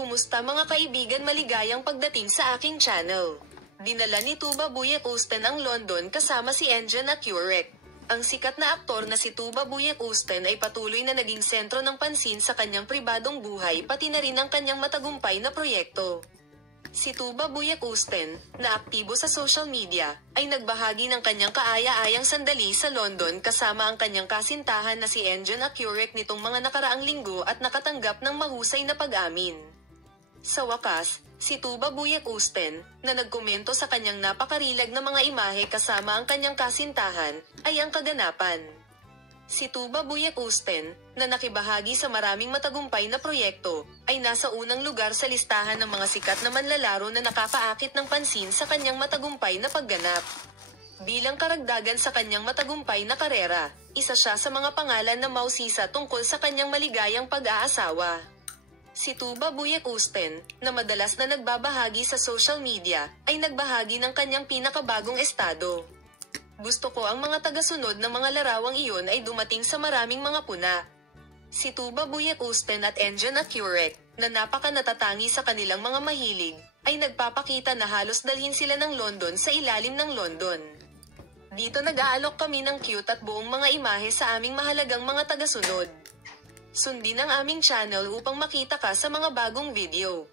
Kumusta mga kaibigan, maligayang pagdating sa aking channel. Dinala ni Tuba Buyek Usten ang London kasama si Engin Akurek. Ang sikat na aktor na si Tuba Buyek Usten ay patuloy na naging sentro ng pansin sa kanyang pribadong buhay pati na rin ang kanyang matagumpay na proyekto. Si Tuba Buyek Usten, na aktibo sa social media, ay nagbahagi ng kanyang kaaya-ayang sandali sa London kasama ang kanyang kasintahan na si Engin Akurek nitong mga nakaraang linggo at nakatanggap ng mahusay na pag-amin. Sa wakas, si Tuba Buyek Usten, na nagkomento sa kanyang napakarilag na mga imahe kasama ang kanyang kasintahan, ay ang kaganapan. Si Tuba Buyek Usten, na nakibahagi sa maraming matagumpay na proyekto, ay nasa unang lugar sa listahan ng mga sikat na manlalaro na nakakaakit ng pansin sa kanyang matagumpay na pagganap. Bilang karagdagan sa kanyang matagumpay na karera, isa siya sa mga pangalan na mausisa tungkol sa kanyang maligayang pag-aasawa. Si Tuba Buyek Usten, na madalas na nagbabahagi sa social media, ay nagbahagi ng kanyang pinakabagong estado. Gusto ko ang mga tagasunod ng mga larawang iyon ay dumating sa maraming mga puna. Si Tuba Buyek Usten at Engin Akurek, na napaka natatangi sa kanilang mga mahilig, ay nagpapakita na halos dalhin sila ng London sa ilalim ng London. Dito nag-aalok kami ng cute at buong mga imahe sa aming mahalagang mga tagasunod. Sundin ang aming channel upang makita ka sa mga bagong video.